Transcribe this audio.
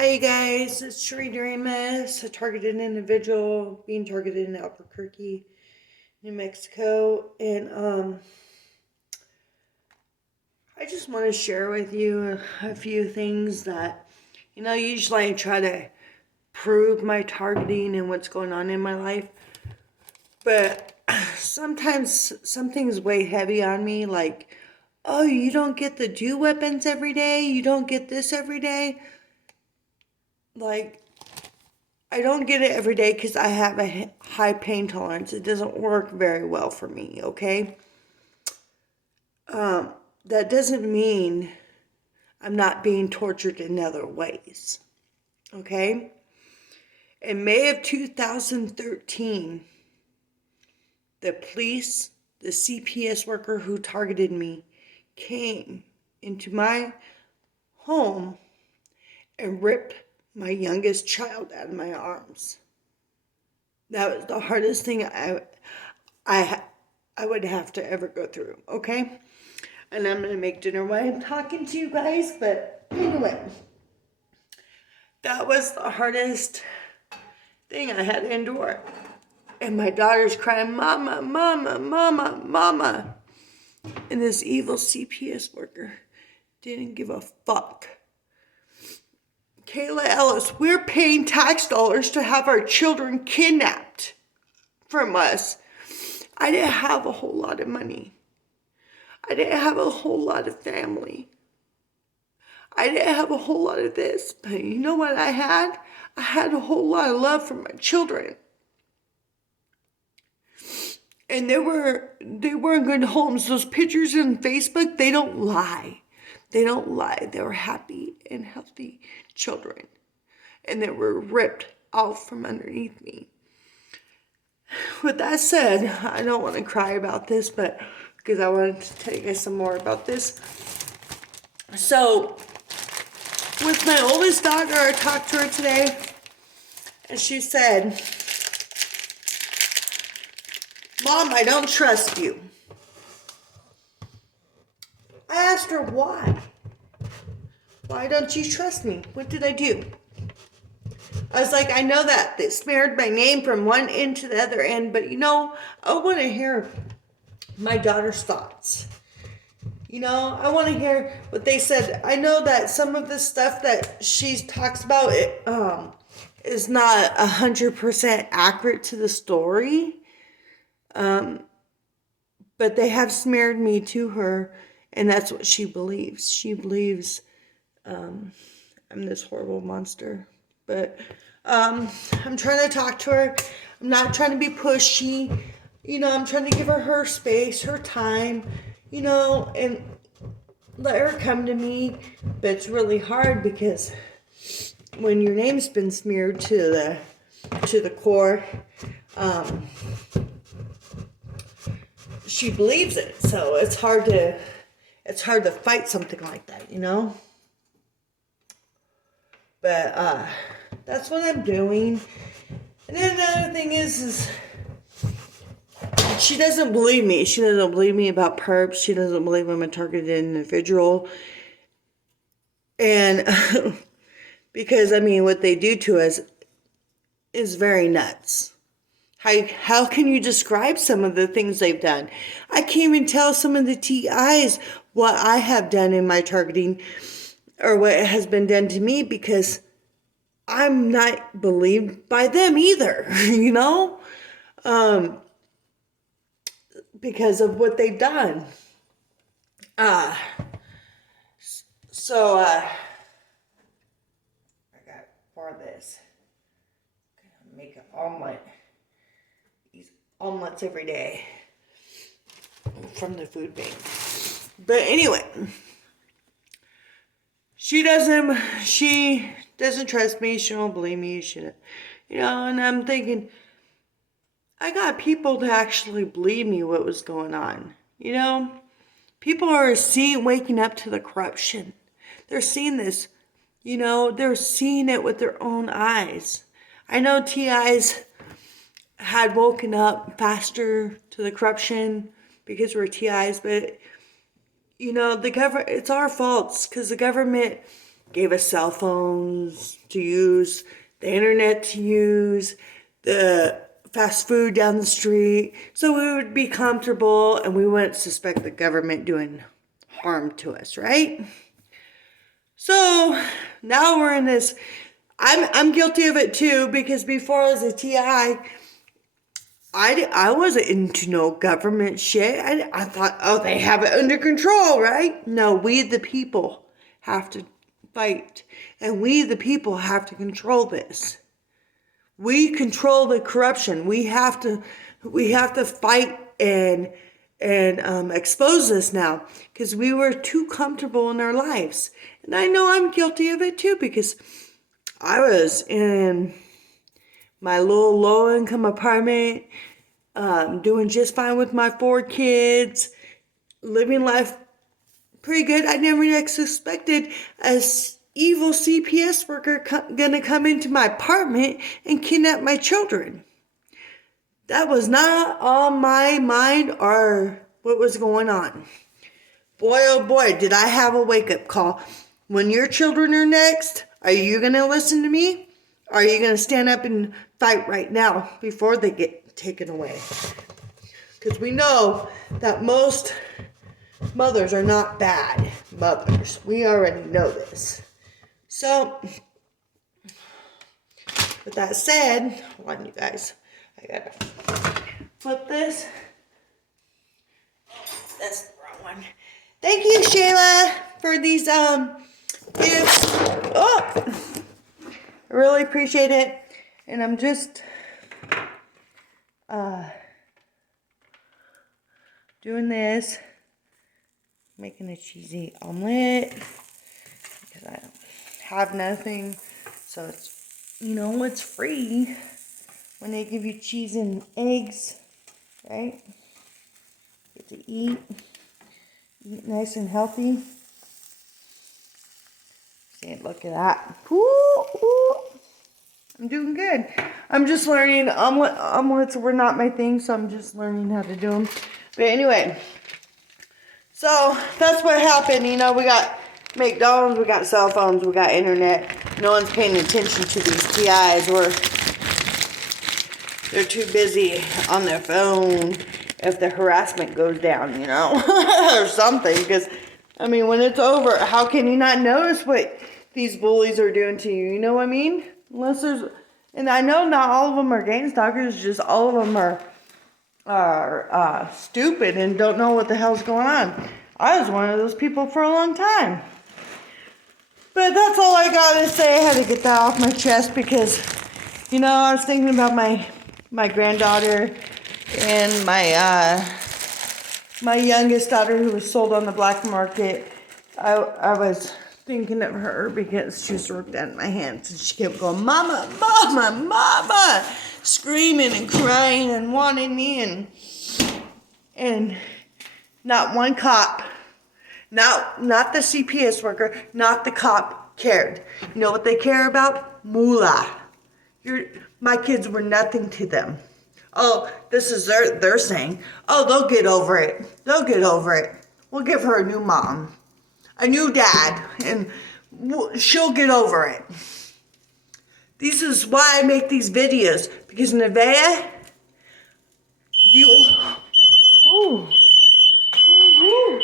Hi, you guys. It's Sheree Dreamus, a targeted individual being targeted in Albuquerque, New Mexico. And I just want to share with you a few things that, usually I try to prove my targeting and what's going on in my life. But sometimes something's way heavy on me, like, oh, you don't get the dew weapons every day, you don't get this every day. Like, I don't get it every day because I have a high pain tolerance. It doesn't work very well for me, okay? That doesn't mean I'm not being tortured in other ways, okay? In May of 2013, the police, the CPS worker who targeted me, came into my home and ripped my youngest child out of my arms. That was the hardest thing I would have to ever go through, okay? And I'm going to make dinner while I'm talking to you guys, but anyway, that was the hardest thing I had to endure. And my daughter's crying, Mama, Mama, Mama, Mama. And this evil CPS worker didn't give a fuck. Kayla Ellis, we're paying tax dollars to have our children kidnapped from us. I didn't have a whole lot of money. I didn't have a whole lot of family. I didn't have a whole lot of this. But you know what I had? I had a whole lot of love for my children. And they were in good homes. Those pictures on Facebook, they don't lie. They don't lie. They were happy and healthy children. And they were ripped out from underneath me. With that said, I don't want to cry about this, but because I wanted to tell you guys some more about this. So, with my oldest daughter, I talked to her today, and she said, Mom, I don't trust you. I asked her why. Why don't you trust me? What did I do? I was like, I know that they smeared my name from one end to the other end, but I want to hear my daughter's thoughts. I want to hear what they said. I know that some of the stuff that she talks about is not 100% accurate to the story. But they have smeared me to her, and that's what she believes. She believes I'm this horrible monster. But I'm trying to talk to her. I'm not trying to be pushy. I'm trying to give her space, her time, and let her come to me. But it's really hard because when your name's been smeared to the core, she believes it. So it's hard to fight something like that, But that's what I'm doing. And then another thing is she doesn't believe me. She doesn't believe me about perps. She doesn't believe I'm a targeted individual. And because, what they do to us is very nuts. How can you describe some of the things they've done? I can't even tell some of the TIs what I have done in my targeting or what has been done to me because I'm not believed by them either, because of what they've done. So I got for this. I'm gonna make an omelet. These omelets every day from the food bank. But anyway, she doesn't trust me. She don't believe me. And I'm thinking, I got people to actually believe me what was going on. People are waking up to the corruption. They're seeing this. They're seeing it with their own eyes. I know TIs had woken up faster to the corruption because we're TIs, but the government, it's our faults because the government gave us cell phones to use, the internet to use, the fast food down the street, so we would be comfortable and we wouldn't suspect the government doing harm to us, right? So now we're in this. I'm guilty of it too, because before I was a TI, I wasn't into no government shit. I thought, oh, they have it under control, right? No, we the people have to fight, and we the people have to control this. We control the corruption. We have to fight and expose this now, because we were too comfortable in our lives. And I know I'm guilty of it too, because I was in my little low-income apartment, doing just fine with my 4 kids, living life pretty good. I never expected a evil CPS worker gonna come into my apartment and kidnap my children. That was not on my mind or what was going on. Boy, oh boy, did I have a wake-up call. When your children are next, are you gonna listen to me? Or are you gonna stand up and fight right now before they get taken away? Because we know that most mothers are not bad mothers. We already know this. So, with that said, hold on, you guys. I gotta flip this. That's the wrong one. Thank you, Shayla, for these gifts. Oh, I really appreciate it. And I'm just doing this, making a cheesy omelette, because I have nothing. So it's, it's free when they give you cheese and eggs, right? Get to eat nice and healthy. See, look at that. Ooh, ooh. I'm doing good. I'm just learning. Omelets were not my thing, so I'm just learning how to do them. But anyway, so that's what happened. We got McDonald's, we got cell phones, we got internet. No one's paying attention to these TIs, or they're too busy on their phone if the harassment goes down, or something. Because, when it's over, how can you not notice what these bullies are doing to you? You know what I mean? Unless there's, and I know not all of them are gang stalkers, just all of them are stupid and don't know what the hell's going on. I was one of those people for a long time. But that's all I got to say. I had to get that off my chest because, I was thinking about my granddaughter and my youngest daughter who was sold on the black market. I was thinking of her because she was ripped out of my hands, and she kept going, "Mama, Mama, Mama," screaming and crying and wanting me, and not one cop, not the CPS worker, not the cop cared. You know what they care about? Moolah. My kids were nothing to them. Oh, this is they're saying, oh, they'll get over it. They'll get over it. We'll give her a new mom, a new dad, and she'll get over it. This is why I make these videos, because Nevaeh, ooh, ooh, ooh.